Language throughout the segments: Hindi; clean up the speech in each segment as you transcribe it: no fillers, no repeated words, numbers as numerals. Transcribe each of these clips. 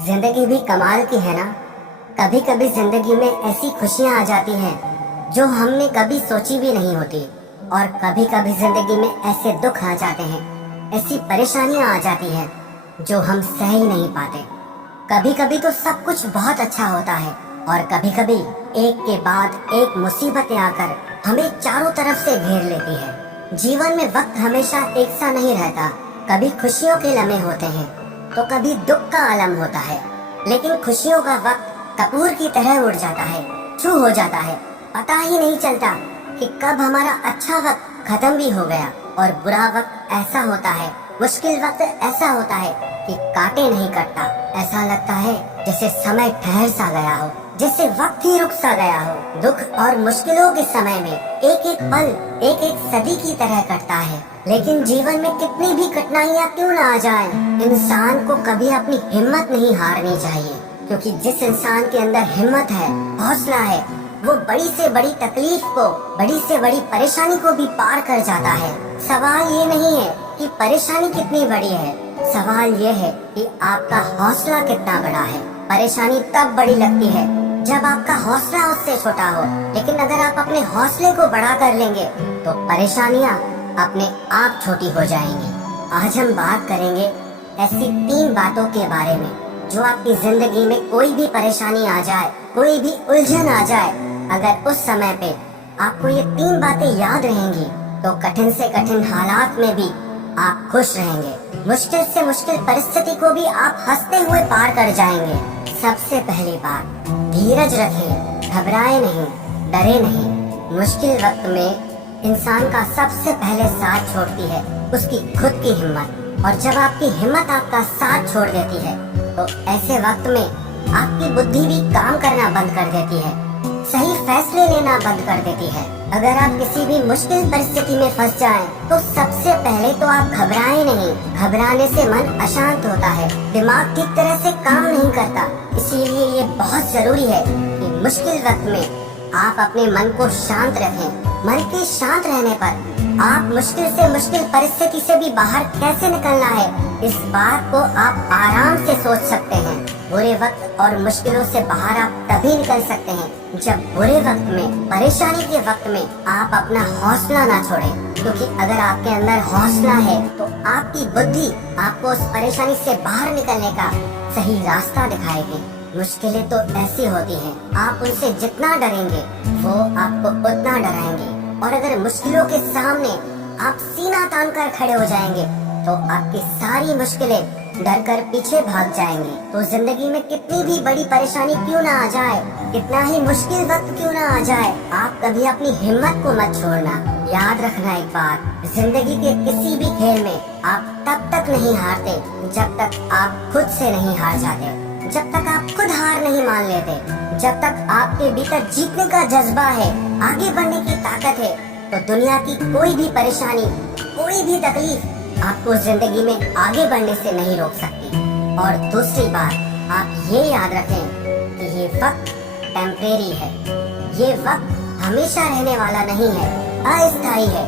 जिंदगी भी कमाल की है ना। कभी कभी जिंदगी में ऐसी खुशियां आ जाती हैं जो हमने कभी सोची भी नहीं होती, और कभी कभी जिंदगी में ऐसे दुख आ जाते हैं, ऐसी परेशानियां आ जाती हैं जो हम सह ही नहीं पाते। कभी कभी तो सब कुछ बहुत अच्छा होता है, और कभी कभी एक के बाद एक मुसीबतें आकर हमें चारों तरफ से घेर लेती है। जीवन में वक्त हमेशा एक सा नहीं रहता। कभी खुशियों के लम्हे होते हैं तो कभी दुख का आलम होता है, लेकिन खुशियों का वक्त कपूर की तरह उड़ जाता है, छू हो जाता है। पता ही नहीं चलता कि कब हमारा अच्छा वक्त खत्म भी हो गया। और बुरा वक्त ऐसा होता है, मुश्किल वक्त ऐसा होता है कि काटे नहीं कटता। ऐसा लगता है जैसे समय ठहर सा गया हो, जैसे वक्त ही रुक सा गया हो। दुख और मुश्किलों के समय में एक एक पल एक एक सदी की तरह कटता है। लेकिन जीवन में कितनी भी कठिनाइयाँ क्यों ना आ जाएं, इंसान को कभी अपनी हिम्मत नहीं हारनी चाहिए, क्योंकि जिस इंसान के अंदर हिम्मत है, हौसला है, वो बड़ी से बड़ी तकलीफ को, बड़ी से बड़ी परेशानी को भी पार कर जाता है। सवाल ये नहीं है कि परेशानी कितनी बड़ी है, सवाल ये है कि आपका हौसला कितना बड़ा है। परेशानी तब बड़ी लगती है जब आपका हौसला उससे छोटा हो, लेकिन अगर आप अपने हौसले को बड़ा कर लेंगे तो परेशानियाँ अपने आप छोटी हो जाएंगी। आज हम बात करेंगे ऐसी 3 बातों के बारे में जो आपकी जिंदगी में कोई भी परेशानी आ जाए, कोई भी उलझन आ जाए, अगर उस समय पे आपको ये 3 बातें याद रहेंगी तो कठिन से कठिन हालात में भी आप खुश रहेंगे। मुश्किल से मुश्किल परिस्थिति को भी आप हंसते हुए पार कर जाएंगे। सबसे पहली बात, धीरज रखें, घबराए नहीं, डरे नहीं। मुश्किल वक्त में इंसान का सबसे पहले साथ छोड़ती है उसकी खुद की हिम्मत, और जब आपकी हिम्मत आपका साथ छोड़ देती है तो ऐसे वक्त में आपकी बुद्धि भी काम करना बंद कर देती है, सही फैसले लेना बंद कर देती है। अगर आप किसी भी मुश्किल परिस्थिति में फंस जाएं, तो सबसे पहले तो आप घबराएं नहीं। घबराने से मन अशांत होता है, दिमाग ठीक तरह से काम नहीं करता। इसीलिए ये बहुत जरूरी है कि मुश्किल वक्त में आप अपने मन को शांत रखें। मन के शांत रहने पर आप मुश्किल से मुश्किल परिस्थिति से भी बाहर कैसे निकलना है, इस बात को आप आराम से सोच सकते हैं। बुरे वक्त और मुश्किलों से बाहर आप तभी निकल सकते हैं जब बुरे वक्त में, परेशानी के वक्त में आप अपना हौसला ना छोड़ें, क्योंकि अगर आपके अंदर हौसला है तो आपकी बुद्धि आपको उस परेशानी से बाहर निकलने का सही रास्ता दिखाएगी। मुश्किलें तो ऐसी होती हैं, आप उनसे जितना डरेंगे वो आपको उतना डराएंगे। और अगर मुश्किलों के सामने आप सीना तान कर खड़े हो जाएंगे तो आपकी सारी मुश्किलें डर कर पीछे भाग जाएंगी। तो जिंदगी में कितनी भी बड़ी परेशानी क्यों ना आ जाए, कितना ही मुश्किल वक्त क्यों ना आ जाए, आप कभी अपनी हिम्मत को मत छोड़ना। याद रखना एक बात, जिंदगी के किसी भी खेल में आप तब तक नहीं हारते जब तक आप खुद से नहीं हार जाते, जब तक आप खुद हार नहीं मान लेते, जब तक आपके भीतर जीतने का जज्बा है, आगे बढ़ने की ताकत है, तो दुनिया की कोई भी परेशानी, कोई भी तकलीफ आपको जिंदगी में आगे बढ़ने से नहीं रोक सकती। और दूसरी बात, आप ये याद रखें कि ये वक्त टेम्परेरी है, ये वक्त हमेशा रहने वाला नहीं है, अस्थायी है,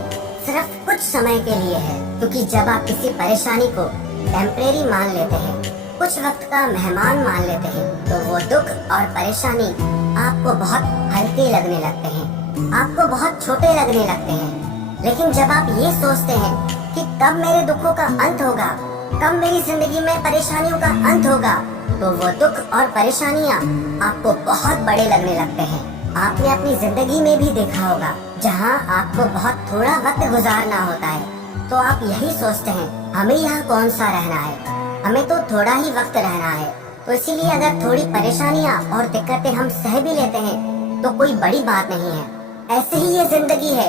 सिर्फ कुछ समय के लिए है। क्योंकि जब आप किसी परेशानी को टेम्परेरी मान लेते हैं, कुछ वक्त का मेहमान मान लेते हैं, तो वो दुख और परेशानी आपको बहुत हल्के लगने लगते हैं, आपको बहुत छोटे लगने लगते हैं। लेकिन जब आप ये सोचते हैं कि कब मेरे दुखों का अंत होगा, कब मेरी जिंदगी में परेशानियों का अंत होगा, तो वो दुख और परेशानियाँ आपको बहुत बड़े लगने लगते हैं। आपने अपनी जिंदगी में भी देखा होगा, जहाँ आपको बहुत थोड़ा वक्त गुजारना होता है तो आप यही सोचते हैं हमें यहाँ कौन सा रहना है, हमें तो थोड़ा ही वक्त रहना है। तो इसीलिए अगर थोड़ी परेशानियाँ और दिक्कतें हम सह भी लेते हैं तो कोई बड़ी बात नहीं है। ऐसे ही ये जिंदगी है,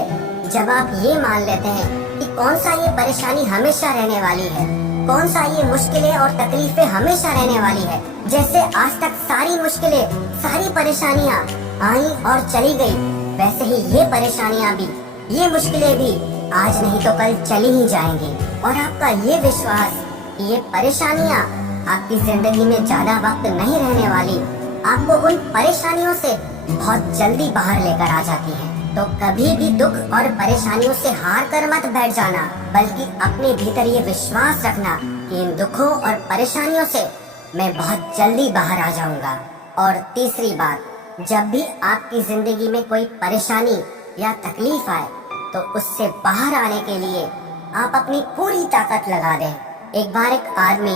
जब आप ये मान लेते हैं कि कौन सा ये परेशानी हमेशा रहने वाली है, कौन सा ये मुश्किलें और तकलीफें हमेशा रहने वाली है। जैसे आज तक सारी मुश्किलें, सारी परेशानियाँ आई और चली गई, वैसे ही ये परेशानियाँ भी, ये मुश्किलें भी आज नहीं तो कल चली ही जाएंगी। और आपका ये विश्वास, ये परेशानियाँ आपकी जिंदगी में ज्यादा वक्त नहीं रहने वाली, आपको उन परेशानियों से बहुत जल्दी बाहर लेकर आ जाती है। तो कभी भी दुख और परेशानियों से हार कर मत बैठ जाना, बल्कि अपने भीतर ये विश्वास रखना कि इन दुखों और परेशानियों से मैं बहुत जल्दी बाहर आ जाऊंगा। और तीसरी बात, जब भी आपकी जिंदगी में कोई परेशानी या तकलीफ आए तो उससे बाहर आने के लिए आप अपनी पूरी ताकत लगा दें। एक बार एक आदमी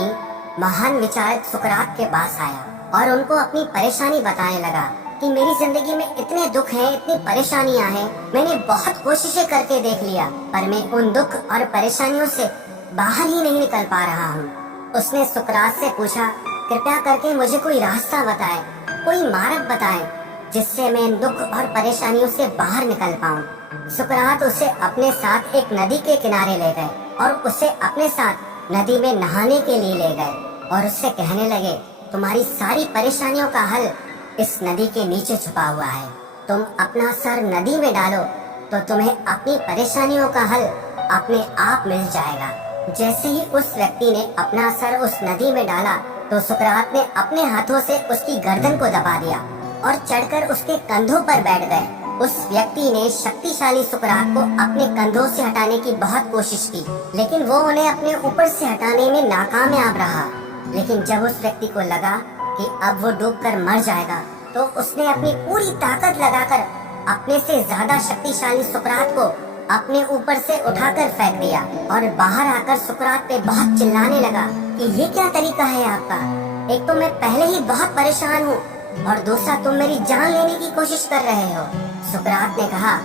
महान विचारक सुकरात के पास आया और उनको अपनी परेशानी बताने लगा कि मेरी जिंदगी में इतने दुख हैं, इतनी परेशानियां हैं, मैंने बहुत कोशिशें करके देख लिया पर मैं उन दुख और परेशानियों से बाहर ही नहीं निकल पा रहा हूँ। उसने सुकरात से पूछा, कृपया करके मुझे कोई रास्ता बताएं, कोई मार्ग बताएं जिससे मैं इन दुख और परेशानियों से बाहर निकल पाऊं। सुकरात उसे अपने साथ एक नदी के किनारे ले गए और उसे अपने साथ नदी में नहाने के लिए ले गए और उससे कहने लगे, तुम्हारी सारी परेशानियों का हल इस नदी के नीचे छुपा हुआ है। तुम अपना सर नदी में डालो तो तुम्हें अपनी परेशानियों का हल अपने आप मिल जाएगा। जैसे ही उस व्यक्ति ने अपना सर उस नदी में डाला तो सुकरात ने अपने हाथों से उसकी गर्दन को दबा दिया और चढ़कर उसके कंधों पर बैठ गए। उस व्यक्ति ने शक्तिशाली सुकरात को अपने कंधों से हटाने की बहुत कोशिश की, लेकिन वो उन्हें अपने ऊपर से हटाने में नाकामयाब रहा। लेकिन जब उस व्यक्ति को लगा कि अब वो डूबकर मर जाएगा तो उसने अपनी पूरी ताकत लगाकर अपने से ज्यादा शक्तिशाली सुकरात को अपने ऊपर से उठाकर फेंक दिया और बाहर आकर सुकरात पे बहुत चिल्लाने लगा कि ये क्या तरीका है आपका? एक तो मैं पहले ही बहुत परेशान हूँ और दूसरा तुम मेरी जान लेने की कोशिश कर रहे हो। सुकरात ने कहा,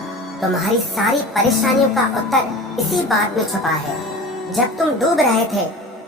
तुम्हारी सारी परेशानियों का उत्तर इसी बात में छुपा है। जब तुम डूब रहे थे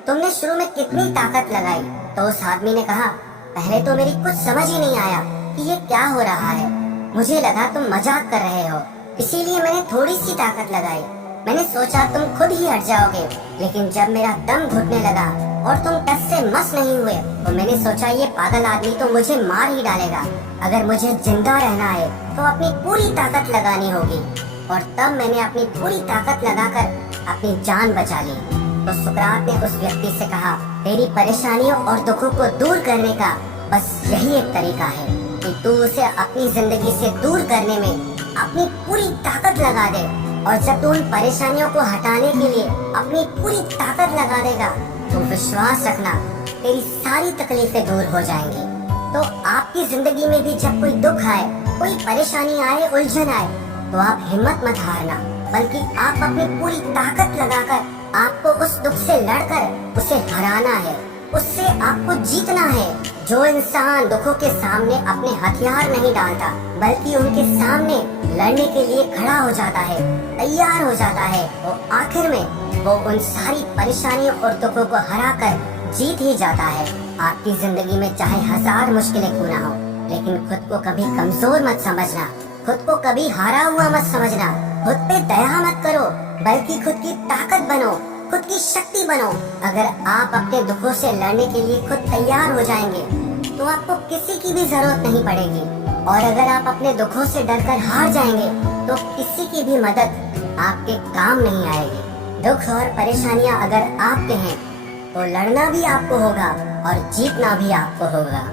तुमने शुरू में कितनी ताकत लगाई? तो उस आदमी ने कहा, पहले तो मेरी कुछ समझ ही नहीं आया कि ये क्या हो रहा है। मुझे लगा तुम मजाक कर रहे हो, इसीलिए मैंने थोड़ी सी ताकत लगाई। मैंने सोचा तुम खुद ही हट जाओगे, लेकिन जब मेरा दम घुटने लगा और तुम टस से मस नहीं हुए तो मैंने सोचा ये पागल आदमी तो मुझे मार ही डालेगा। अगर मुझे जिंदा रहना है तो अपनी पूरी ताकत लगानी होगी। और तब मैंने अपनी पूरी ताकत लगाकर अपनी जान बचा ली। तो सुकरात ने उस व्यक्ति से कहा, तेरी परेशानियों और दुखों को दूर करने का बस यही एक तरीका है कि तू उसे अपनी जिंदगी से दूर करने में अपनी पूरी ताकत लगा दे। और जब तू उन परेशानियों को हटाने के लिए अपनी पूरी ताकत लगा देगा तो विश्वास रखना तेरी सारी तकलीफें दूर हो जाएंगी। तो आपकी जिंदगी में भी जब कोई दुख आए, कोई परेशानी आए, उलझन आए तो आप हिम्मत मत हारना, बल्कि आप अपनी पूरी ताकत लगाकर आपको उस दुख से लड़कर उसे हराना है, उससे आपको जीतना है। जो इंसान दुखों के सामने अपने हथियार नहीं डालता बल्कि उनके सामने लड़ने के लिए खड़ा हो जाता है, तैयार हो जाता है, वो आखिर में वो उन सारी परेशानियों और दुखों को हराकर जीत ही जाता है। आपकी जिंदगी में चाहे 1000 मुश्किलें क्यों ना हो, लेकिन खुद को कभी कमजोर मत समझना, खुद को कभी हारा हुआ मत समझना, खुद पे दया मत करो बल्कि खुद की ताकत बनो, खुद की शक्ति बनो। अगर आप अपने दुखों से लड़ने के लिए खुद तैयार हो जाएंगे तो आपको किसी की भी जरूरत नहीं पड़ेगी। और अगर आप अपने दुखों से डरकर हार जाएंगे तो किसी की भी मदद आपके काम नहीं आएगी। दुख और परेशानियां अगर आपके हैं तो लड़ना भी आपको होगा और जीतना भी आपको होगा।